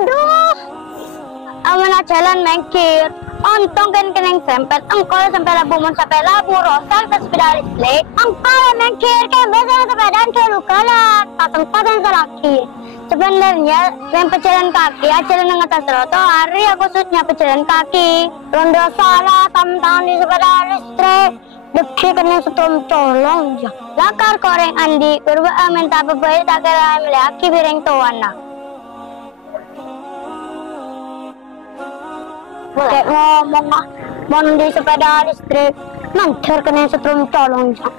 Aduh, amanah jalan mengkir. Untung kan kena sempet. Engkau sampai labu mun sampai labu rosak ke sepeda listrik. Engkau yang mengkir kan biasanya sepedaan ke lukalan. Pasang-pasang selaki. Sebenarnya yang pejalan kaki jalan di atas trotoar ya khususnya pejalan kaki. Rondo salah tam-tam di sepeda listrik. Deki kena setrum colong ya. Lakar koreng andi kurba minta bebai tak kira melaki bireng tuana. Kayak ngomong mah mau di sepeda listrik mancer kena setrum colong ya.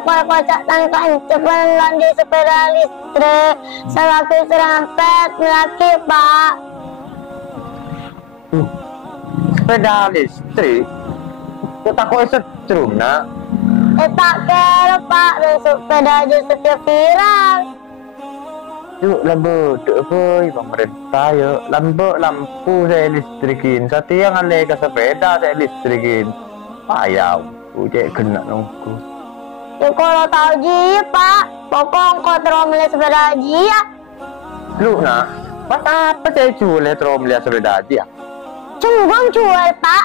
Pak, kocak tangkan cepetan di sepeda listrik. Selaki serempet laki Pak. Sepeda listrik? Kita kok setrum nak? Tak kira Pak, dan sepeda aja setiap viral. Yuk lampu boy pemerintah yuk lampu saya listrikin. Setiap yang ke sepeda saya listrikin. Payah. Ujek kena nunggu. Ya kalau tahu dia Pak, pokok kau teromel sepeda dia. Lu nak, pas apa saya jual teromel sepeda dia? Cuma jual Pak.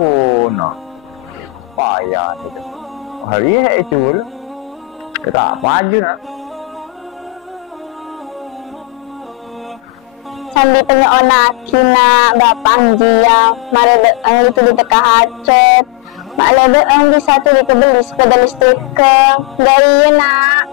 Oh nak, payah itu. Hari ini jual, kita maju nak. Sambil punya onak kina bapak dia, mari itu di teka hacet. Mak lebe ang di satu di kebeli sepeda listrik ke dari nak.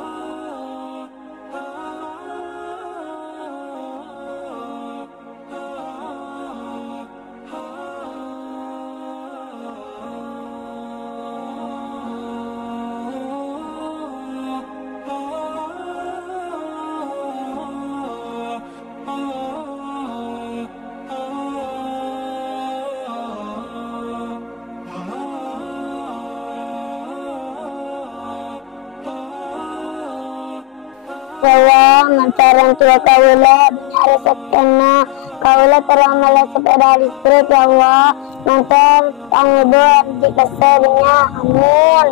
Allah lancaran tua kaula benar sekena kaula teramal sepeda listrik ya Allah nanti tangguh di kesernya amin.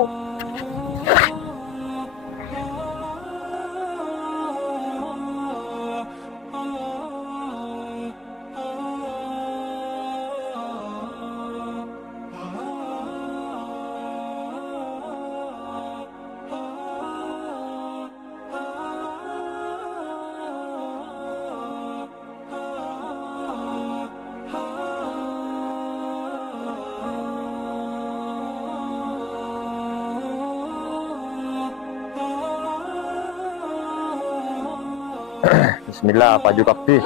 Bismillah, paju kapis.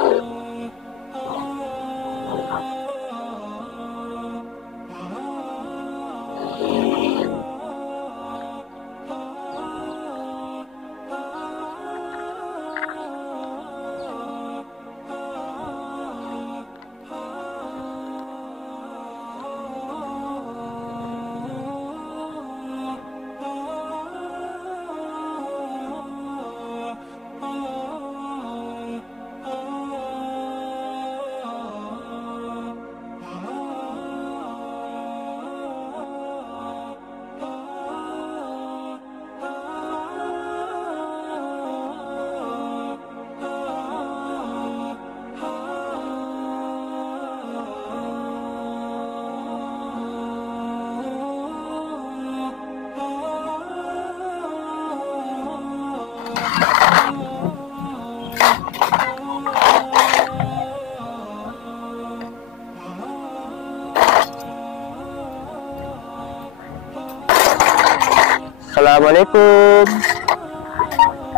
Assalamualaikum.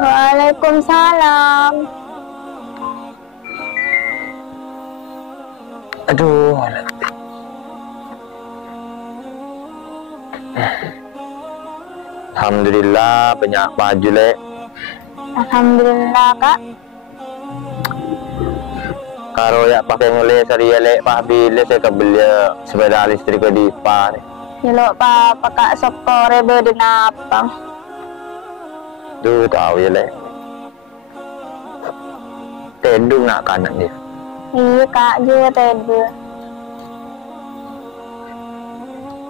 Waalaikumsalam. Aduh. Alhamdulillah banyak baju lek. Alhamdulillah Kak. Karo ya pakai ngule sari lek Pak bila saya kebeli sepeda listrik ke di Pak. Yelo Pak Kak sokore beden apa? Duh tahu ya lek. tendung nak kanan dia. Iya kak, juga tadi.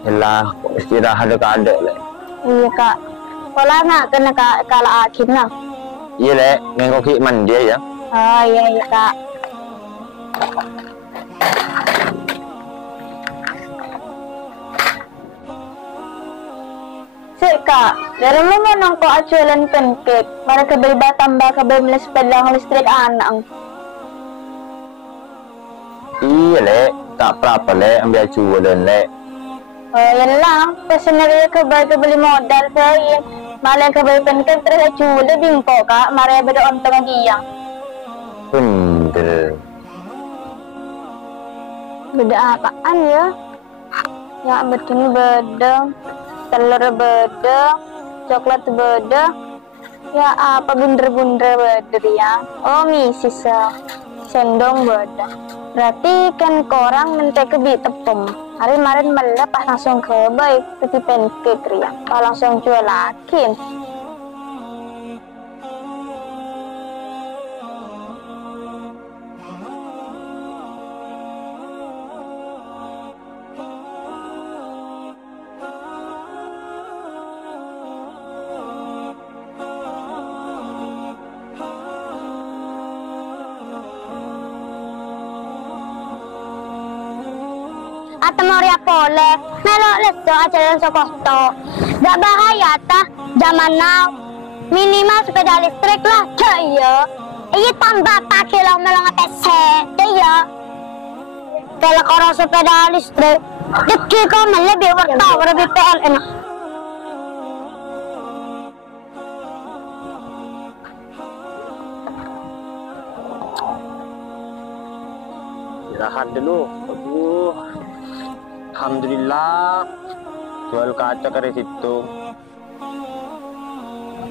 Yalah, istirahat dekat adek lek. Iya kak. Kalau nak kena kak kalau akhir nak. Iya lek, nengok ki mandi ya. Oh iya kak. Kak, dari mana nangko aculan pancake para kabel batamba kabel meles pedang listrik anak. Iya lek, tak apa lek, ambil aculan lek. Oh yan lang, kasi nariya kabel modal saya. Malah kabel pancake terus aculan bingko kak, maraya beda ontong agiyang. Bener. Beda apaan ya? Ya betul beda. Telur beda, coklat beda, ya apa bunder-bunder beda ya. Oh misis sendong beda. Berarti kan korang mentek bi tepung. Hari kemarin malah pas langsung ke baik seperti pancake ya. Pas langsung jual lagi. Atau mau ria pole, melok leso ajaran sokosto. Gak bahaya ta, zaman now. Minimal sepeda listrik lah, iya. Iya tambah pakai lo melong PC, iya. Kalau korang sepeda listrik, deki kau lebih bertawar lebih PLN. Istirahat dulu. Aduh. Alhamdulillah. Jual kaca dari situ.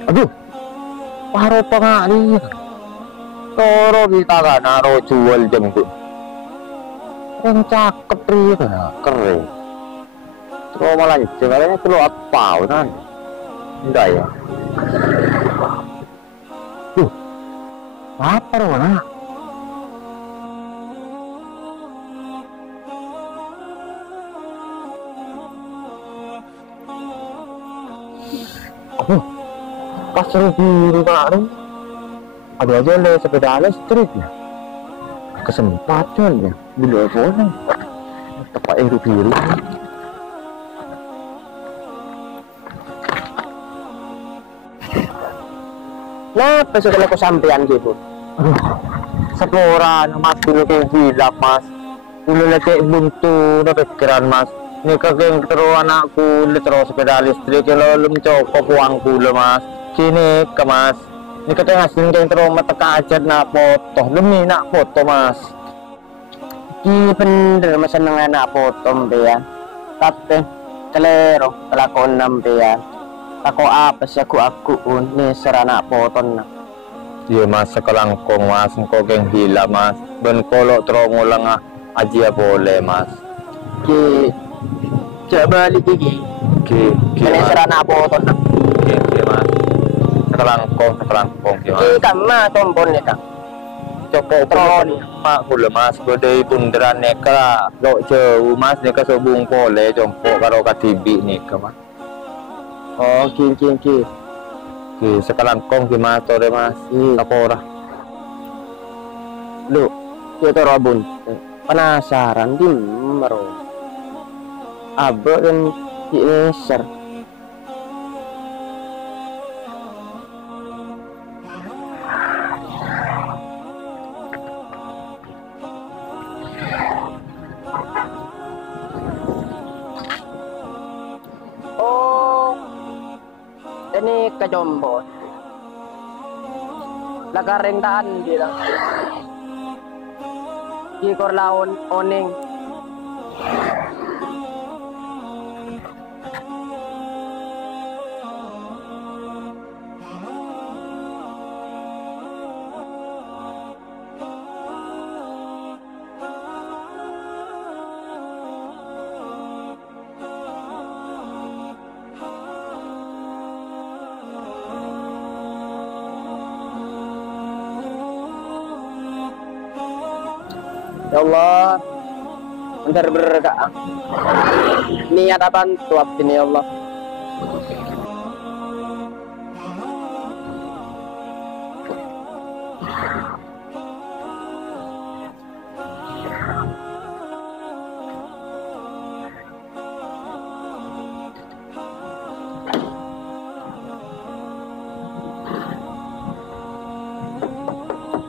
Aduh. Paro pengari. Toro kita kan naro jual jam tu. Yang cakep dia keren. Terus malah jalannya perlu apa kan? Enggak ya. Apa nak? Pasar biru baru ada aja le sepeda listrik ya, kesempatan ya bila boleh tepat biru nah besok kalau kesampean gitu sekoran mas dulu kayak hilap mas dulu kayak buntu udah pikiran mas ini kageng terus anakku terus sepeda listrik kalau belum cukup uangku lo mas kini ke mas ini katanya ngasin keng terus mata kacat nak foto demi nak foto mas Ki bener mas seneng nak foto ya tapi kelero kelakon ya aku apa sih aku nih serana foto nak iya mas sekelangkong mas engkau keng hilap mas dan kalau terus ngulang aja boleh mas coba balik lagi ini serana foto nak mas sekelangkong ki kama tombol ni tak coba tron mak kula mas bodai bunderan neka lo jauh mas neka sobung pole jompo karo katibi neka mas oh ki sekelangkong ki mas tore mas apa ora lu kita robun penasaran di mero abro dan ini ser ini kejombot lagaring tahan dia di korlaon oning Ya Allah, bentar berkah. Niat apa bantu abdi ya Allah.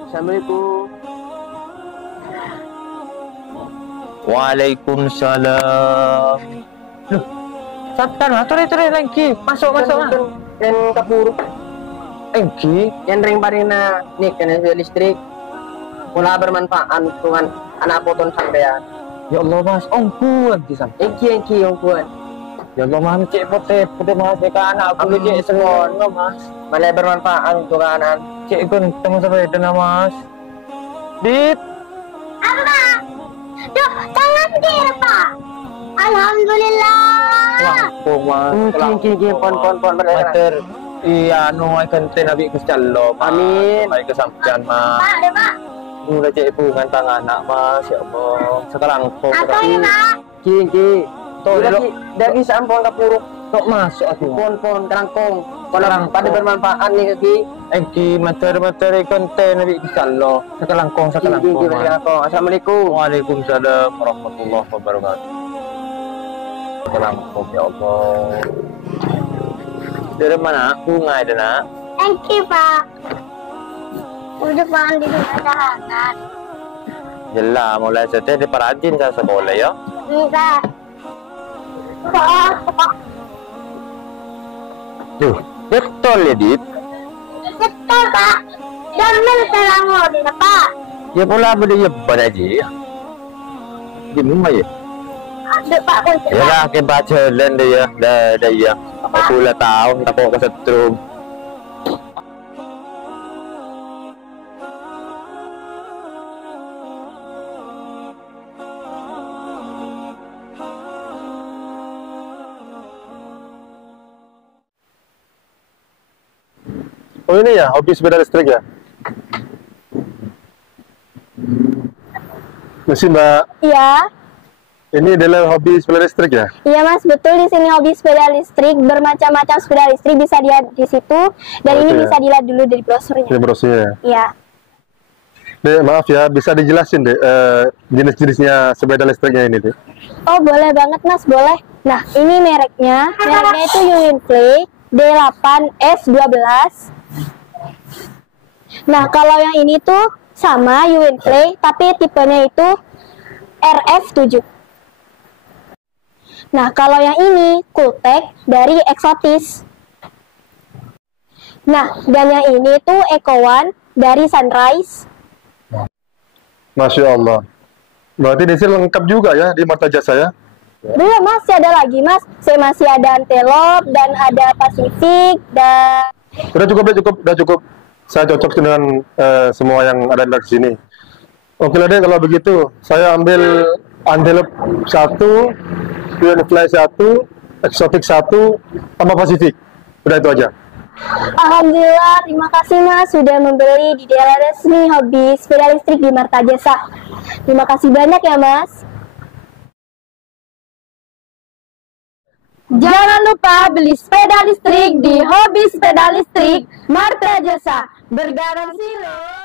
Assalamualaikum. Waalaikumsalam. Loh, Sabtan, tore lagi. Masuk. Yang kapur. Engki, Yang ring paling na nih kan listrik. Mula bermanfaat dengan anak poton sampean. ya Allah mas, kuat di sana. Engki yang kuat. Ya Allah mas, cek putih mas, cek anak aku cek sengon mas. Malah bermanfaat untuk anak. Cek temu sampai dana mas. Dit, Apa? Duh, tangan kiri, Pak. Alhamdulillah. lampung mas. Engki pon Mater, iya anu ay kante nabi kuscallo. Amin. Ay kesampian mas. Pak, deh, Pak. Mula cek pungan tangan anak mas, ya Allah. Sekarang kok Atau ya, Pak. Ki. Tuh, Dari sampon kapur. tok masuk aku. Pon kerangkong. Kalau pada bermanfaat nih Ki. Engki mater kante nabi kuscallo. Sekarang kong Ki mas. kerangkong. Assalamualaikum. Waalaikumsalam warahmatullahi wabarakatuh. Sekarang kong ya Allah. Dari mana? Bunga ada nak? Thank you, Pak. Udah Pak, di dunia hangat. Yelah, mulai setelah diperhatiin sa sekolah ya. Enggak. Pak. Tuh, betul ya Dit. Betul, Pak. Jangan terangor, Pak. Ya pula boleh ya aja. Gimana ya? Ada Pak kunci. Yalah, kita baca lain dia ya. Dah ya. Aku lah tahu, tak kau kesetrum. Oh ini ya, hobi sepeda listrik ya? Mesti Mbak, Iya. ini adalah hobi sepeda listrik ya? Iya Mas, betul di sini hobi sepeda listrik, bermacam-macam sepeda listrik bisa dilihat di situ dan ini Oke. bisa dilihat dulu dari brosurnya. Ini brosnya. Iya. Dek, maaf ya, bisa dijelasin deh jenis-jenisnya sepeda listriknya ini deh. Oh boleh banget Mas, boleh. Nah ini mereknya itu Uwinflay D8S12. Nah kalau yang ini tuh sama Uwinflay tapi tipenya itu RF7. Nah kalau yang ini Cooltech dari Exotis. Nah dan yang ini tuh Eco One dari Sunrise. Masya Allah. Berarti di sini lengkap juga ya di Marta Jasa ya? Belum masih ada lagi Mas. Saya masih ada Antelope dan ada Pacific dan Udah cukup. Saya cocok dengan semua yang ada di sini. Oke lah deh kalau begitu, saya ambil Antelope 1, Uwinflay 1, Exotic 1, sama Pacific. Udah itu aja. Alhamdulillah, terima kasih Mas sudah membeli di dealer resmi hobi sepeda listrik di Marta Jasa. Terima kasih banyak ya Mas. Jangan lupa beli sepeda listrik di hobi sepeda listrik Marta Jasa. Bergaransi loh.